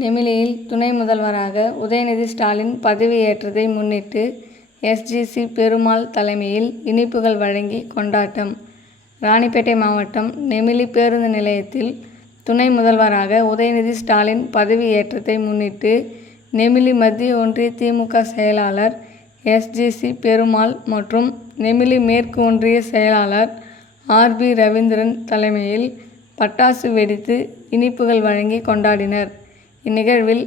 நெமிலியில் துணை முதல்வராக உதயநிதி ஸ்டாலின் பதவியேற்றதை முன்னிட்டு எஸ்.ஜி.சி. பெருமாள் தலைமையில் இனிப்புகள் வழங்கி கொண்டாட்டம். ராணிப்பேட்டை மாவட்டம் நெமிலி பேருந்து நிலையத்தில் துணை முதல்வராக உதயநிதி ஸ்டாலின் பதவியேற்றத்தை முன்னிட்டு நெமிலி மத்திய ஒன்றிய தி.மு.க. செயலாளர் எஸ்.ஜி.சி. பெருமாள் மற்றும் நெமிலி மேற்கு ஒன்றிய செயலாளர் ஆர்.பி. ரவீந்திரன் தலைமையில் பட்டாசு வெடித்து இனிப்புகள் வழங்கி கொண்டாடினர். இந்நிகழ்வில்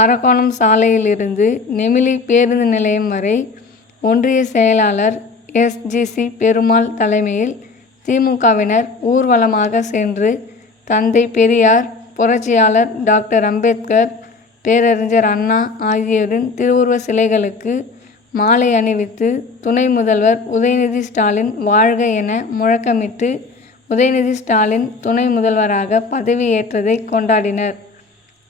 அரக்கோணம் சாலையில் இருந்து நெமிலி பேருந்து நிலையம் வரை ஒன்றிய செயலாளர் எஸ்.ஜி.சி. பெருமாள் தலைமையில் தி.மு.க.வினர் ஊர்வலமாக சென்று தந்தை பெரியார், புரட்சியாளர் டாக்டர் அம்பேத்கர், பேரறிஞர் அண்ணா ஆகியோரின் திருவுருவ சிலைகளுக்கு மாலை அணிவித்து துணை முதல்வர் உதயநிதி ஸ்டாலின் வாழ்க என முழக்கமிட்டு உதயநிதி ஸ்டாலின் துணை முதல்வராக பதவியேற்றதை கொண்டாடினர்.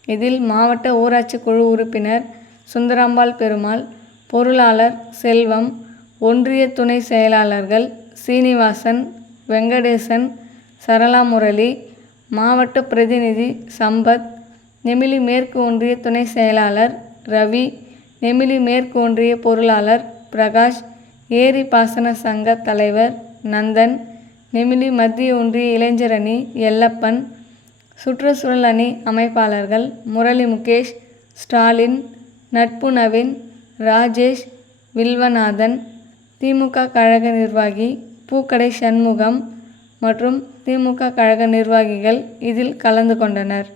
இதில் மாவட்ட ஊராட்சி குழு உறுப்பினர் சுந்தராம்பாள் பெருமாள், பொருளாளர் செல்வம், ஒன்றிய துணை செயலாளர்கள் சீனிவாசன், வெங்கடேசன், சரளா முரளி, மாவட்ட பிரதிநிதி சம்பத், நெமிலி மேற்கு ஒன்றிய துணை செயலாளர் ரவி, நெமிலி மேற்கு ஒன்றிய பொருளாளர் பிரகாஷ், ஏரி பாசன சங்க தலைவர் நந்தன், நெமிலி மத்திய ஒன்றிய இளைஞர் அணி எல்லப்பன், சுற்றுச்சூழல் அணி அமைப்பாளர்கள் முரளி முகேஷ், ஸ்டாலின், நட்பு நவீன், ராஜேஷ், வில்வநாதன், தி.மு.க. கழக நிர்வாகி பூக்கடை சண்முகம் மற்றும் தி.மு.க. கழக நிர்வாகிகள் இதில் கலந்து கொண்டனர்.